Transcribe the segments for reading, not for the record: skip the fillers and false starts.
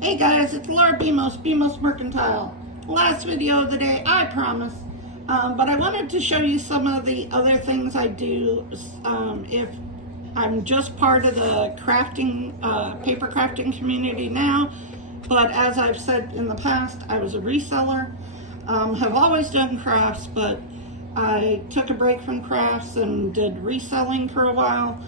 Hey guys, it's Laura Bemos Mercantile. Last video of the day, I promise. But I wanted to show you some of the other things I do if I'm just part of the crafting, paper crafting community now. But as I've said in the past, I was a reseller. Have always done crafts, but I took a break from crafts and did reselling for a while.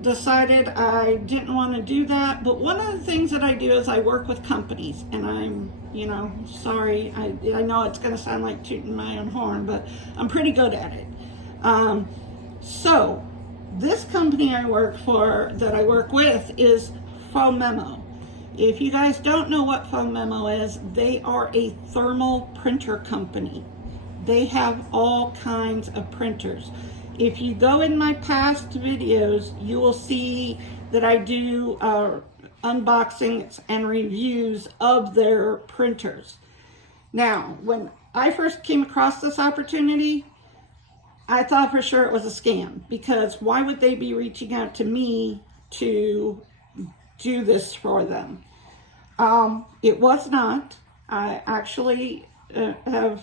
Decided I didn't want to do that, but one of the things that I do is I work with companies, and I'm, sorry, I know it's going to sound like tooting my own horn, but I'm pretty good at it. So this company I work for, that I work with, is Phomemo. If you guys don't know what Phomemo is, they are a thermal printer company. They have all kinds of printers. If you go in my past videos, you will see that I do unboxings and reviews of their printers. Now, when I first came across this opportunity, I thought for sure it was a scam, because why would they be reaching out to me to do this for them? It was not. I actually have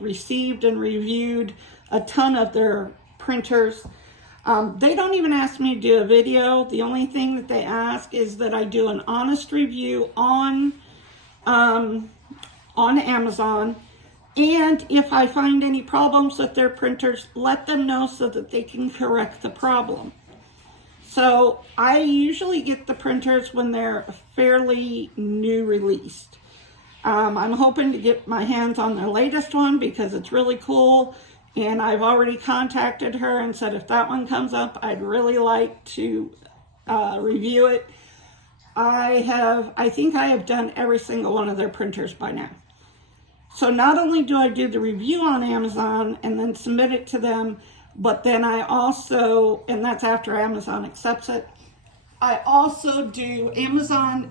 received and reviewed a ton of their printers. They don't even ask me to do a video. The only thing that they ask is that I do an honest review on Amazon, and if I find any problems with their printers, let them know so that they can correct the problem. So I usually get the printers when they're fairly new released. I'm hoping to get my hands on their latest one because it's really cool. And I've already contacted her and said if that one comes up, I'd really like to review it. I think I have done every single one of their printers by now. So not only do I do the review on Amazon and then submit it to them, but then I also, and that's after Amazon accepts it, I also do Amazon.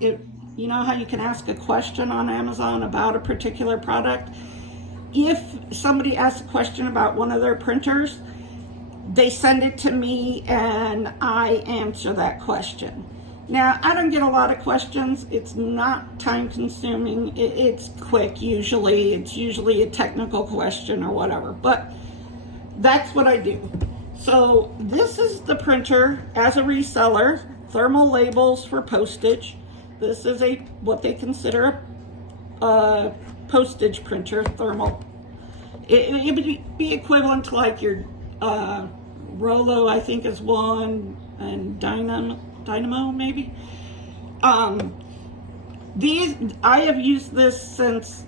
You know how you can ask a question on Amazon about a particular product? If somebody asks a question about one of their printers, they send it to me and I answer that question. Now, I don't get a lot of questions. It's not time consuming. It's quick usually. It's usually a technical question or whatever, but that's what I do. So this is the printer as a reseller, thermal labels for postage. This is what they consider a postage printer, thermal. It would be equivalent to like your Rollo, I think is one, and Dynamo maybe. I have used this since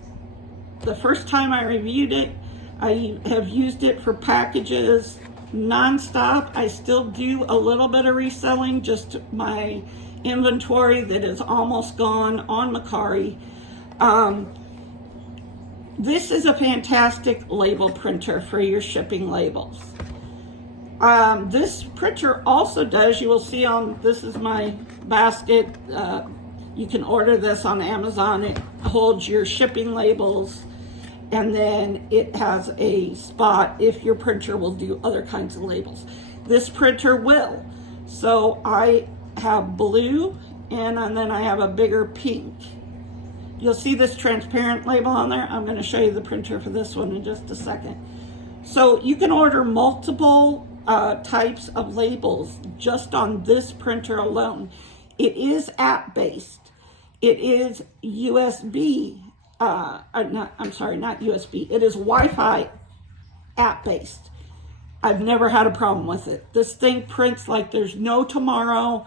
the first time I reviewed it. I have used it for packages nonstop. I still do a little bit of reselling, just my inventory that is almost gone on Macari. This is a fantastic label printer for your shipping labels. This printer also does, you will see on, this is my basket. You can order this on Amazon. It holds your shipping labels, and then it has a spot if your printer will do other kinds of labels. This printer will. So I have blue, and then I have a bigger pink. You'll see this transparent label on there. I'm going to show you the printer for this one in just a second. So you can order multiple types of labels just on this printer alone. It is app-based. It is USB. Not USB. It is Wi-Fi app-based. I've never had a problem with it. This thing prints like there's no tomorrow.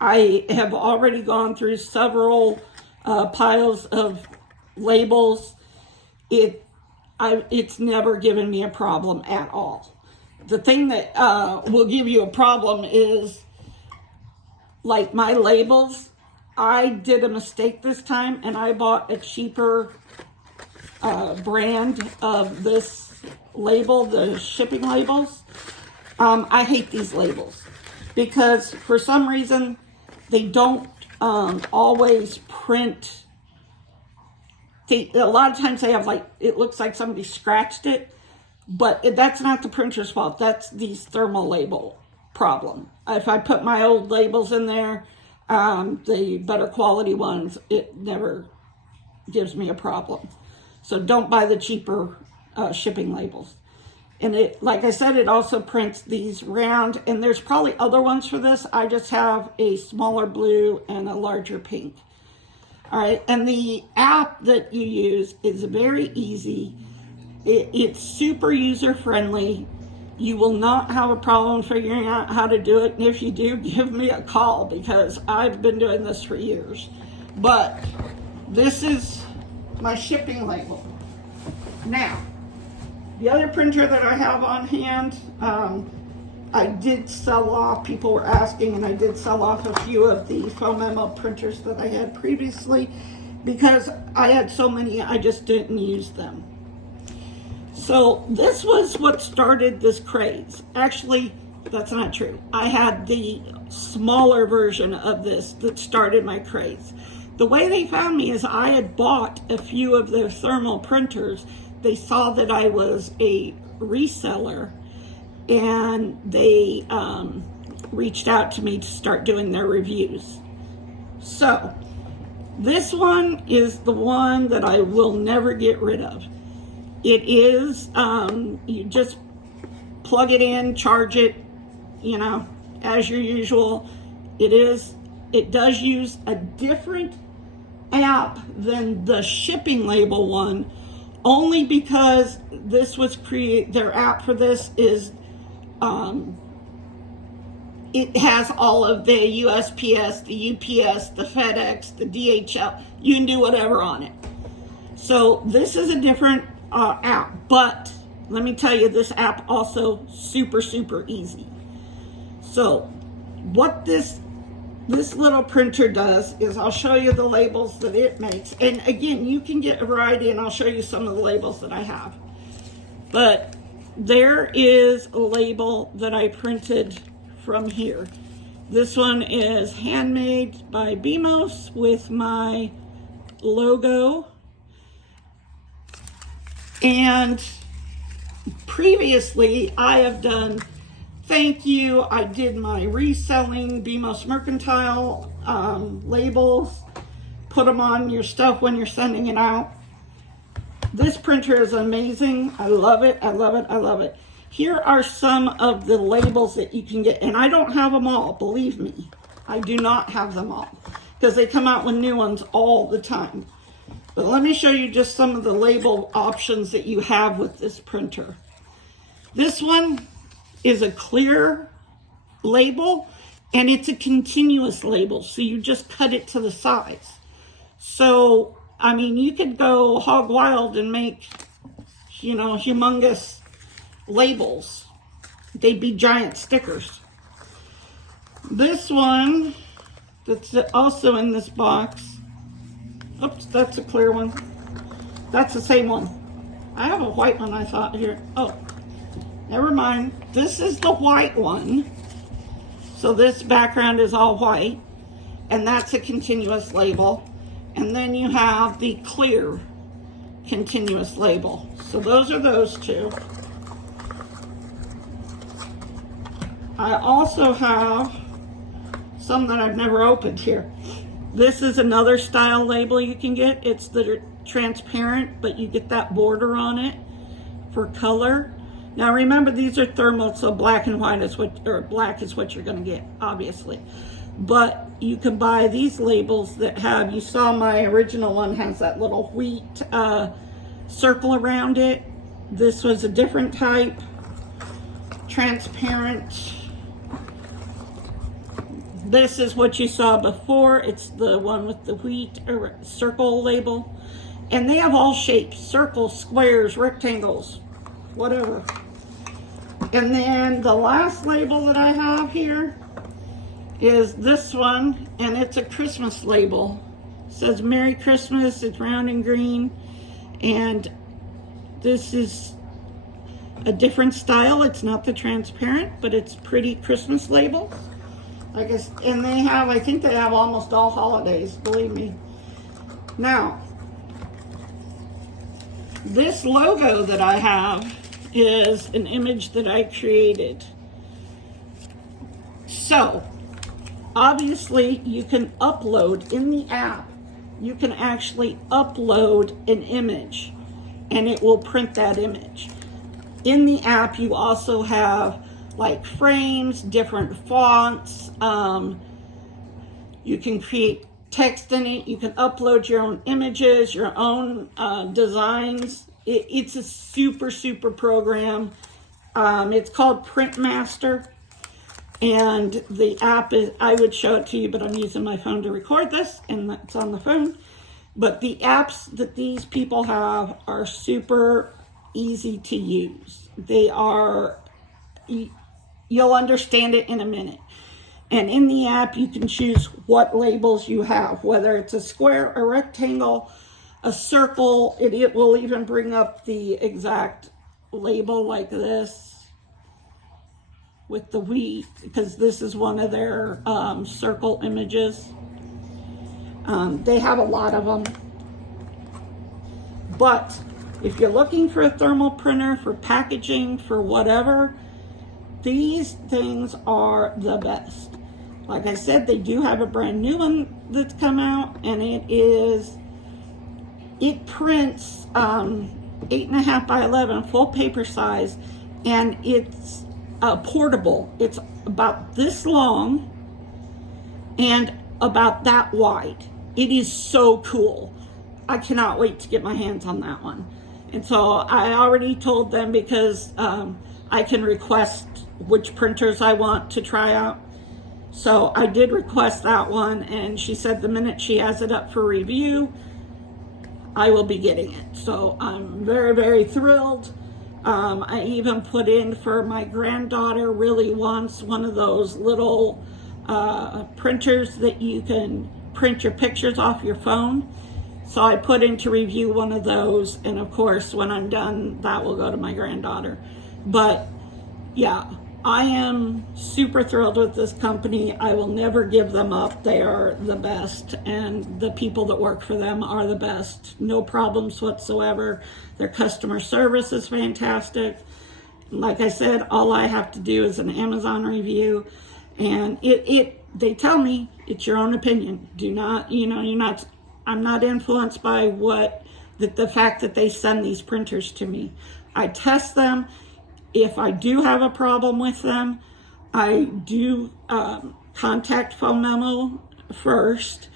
I have already gone through several piles of labels. It's never given me a problem at all. The thing that will give you a problem is like my labels. I did a mistake this time and I bought a cheaper brand of this label, the shipping labels. I hate these labels because for some reason they don't always print. A lot of times they have like, it looks like somebody scratched it, but that's not the printer's fault. That's these thermal label problem. If I put my old labels in there, The better quality ones, it never gives me a problem. So don't buy the cheaper shipping labels. And it, like I said, it also prints these round, and there's probably other ones for this. I just have a smaller blue and a larger pink. All right, and the app that you use is very easy. It's super user-friendly. You will not have a problem figuring out how to do it. And if you do, give me a call, because I've been doing this for years. But this is my shipping label. Now, the other printer that I have on hand, I did sell off, people were asking, and I did sell off a few of the Phomemo printers that I had previously, because I had so many, I just didn't use them. So this was what started this craze. Actually, that's not true. I had the smaller version of this that started my craze. The way they found me is I had bought a few of their thermal printers. They saw that I was a reseller, and they reached out to me to start doing their reviews. So this one is the one that I will never get rid of. It is, you just plug it in, charge it, you know, as your usual. It does use a different app than the shipping label one, only because this was their app for this is, it has all of the USPS, the UPS, the FedEx, the DHL. You can do whatever on it. So this is a different app, but let me tell you, this app also super easy. So what this little printer does is, I'll show you the labels that it makes, and again, you can get a variety, and I'll show you some of the labels that I have. But there is a label that I printed from here. This one is handmade by Phomemo with my logo. And previously, I have done thank you. I did my reselling Phomemo Mercantile labels. Put them on your stuff when you're sending it out. This printer is amazing. I love it. I love it. I love it. Here are some of the labels that you can get. And I don't have them all, believe me. I do not have them all, because they come out with new ones all the time. But let me show you just some of the label options that you have with this printer. This one is a clear label, and it's a continuous label, so you just cut it to the size. So, I mean, you could go hog wild and make, you know, humongous labels. They'd be giant stickers. This one, that's also in this box. Oops, that's a clear one. That's the same one. I have a white one, I thought, here. Oh, never mind. This is the white one. So this background is all white, and that's a continuous label. And then you have the clear continuous label. So those are those two. I also have some that I've never opened here. This is another style label you can get. It's the transparent, but you get that border on it for color. Now remember, these are thermal, so black and white is black is what you're gonna get, obviously. But you can buy these labels that have, you saw my original one has that little wheat circle around it. This was a different type, transparent. This is what you saw before. It's the one with the wheat or circle label. And they have all shapes, circles, squares, rectangles, whatever. And then the last label that I have here is this one, and it's a Christmas label. It says Merry Christmas, it's round and green. And this is a different style. It's not the transparent, but it's pretty Christmas label. I guess, and they have, I think they have almost all holidays, believe me. Now, this logo that I have is an image that I created. So, obviously you can upload in the app. You can actually upload an image and it will print that image. In the app, you also have like frames, different fonts. You can create text in it. You can upload your own images, your own designs. It's a super, super program. It's called Printmaster. And the app is, I would show it to you, but I'm using my phone to record this, and it's on the phone. But the apps that these people have are super easy to use. They are, you'll understand it in a minute. And in the app, you can choose what labels you have, whether it's a square, a rectangle, a circle. It will even bring up the exact label like this with the wheat, because this is one of their circle images. They have a lot of them. But if you're looking for a thermal printer for packaging, for whatever, these things are the best. Like I said, they do have a brand new one that's come out, and it prints 8.5 by 11 full paper size, and it's portable. It's about this long and about that wide. It is so cool. I cannot wait to get my hands on that one. And so I already told them, because I can request which printers I want to try out. So I did request that one, and she said the minute she has it up for review, I will be getting it. So I'm very, very thrilled. I even put in for my granddaughter really wants one of those little printers that you can print your pictures off your phone. So I put in to review one of those, and of course when I'm done, that will go to my granddaughter. But yeah, I am super thrilled with this company. I will never give them up. They are the best, and the people that work for them are the best. No problems whatsoever. Their customer service is fantastic. Like I said, all I have to do is an Amazon review, and they tell me it's your own opinion. Do not, I'm not influenced by the fact that they send these printers to me. I test them. If I do have a problem with them, I do contact Phomemo first,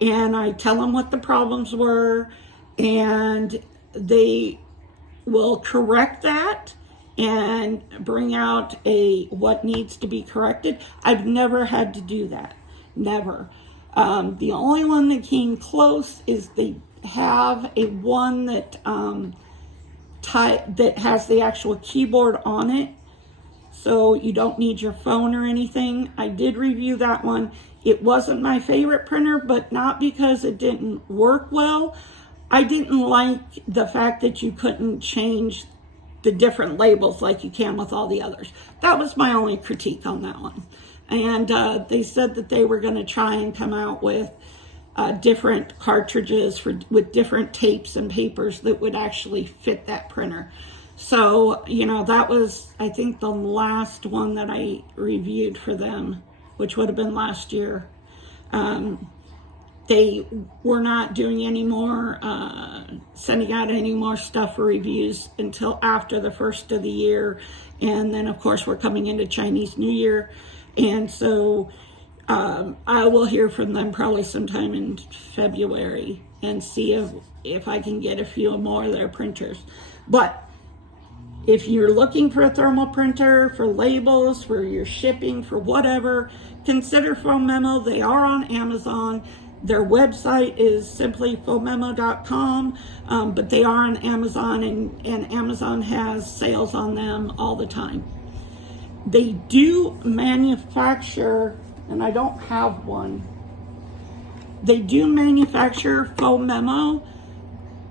and I tell them what the problems were, and they will correct that and bring out what needs to be corrected. I've never had to do that, never. The only one that came close is they have a one that that has the actual keyboard on it, so you don't need your phone or anything. I did review that one. It wasn't my favorite printer, but not because it didn't work well. I didn't like the fact that you couldn't change the different labels like you can with all the others. That was my only critique on that one. And they said that they were going to try and come out with different cartridges with different tapes and papers that would actually fit that printer. So, that was, I think, the last one that I reviewed for them, which would have been last year. They were not doing any more, sending out any more stuff for reviews until after the first of the year. And then, of course, we're coming into Chinese New Year. And so I will hear from them probably sometime in February and see if I can get a few more of their printers. But if you're looking for a thermal printer, for labels, for your shipping, for whatever, consider Phomemo. They are on Amazon. Their website is simply phomemo.com, but they are on Amazon, and Amazon has sales on them all the time. They do manufacture, and I don't have one, they do manufacture Phomemo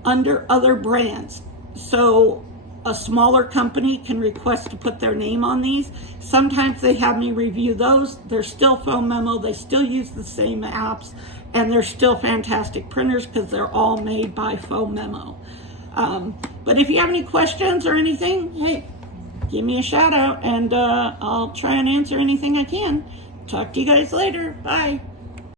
under other brands. So a smaller company can request to put their name on these. Sometimes they have me review those. They're still Phomemo. They still use the same apps, and they're still fantastic printers because they're all made by Phomemo. But if you have any questions or anything, hey, give me a shout out, and I'll try and answer anything I can. talk to you guys later. Bye.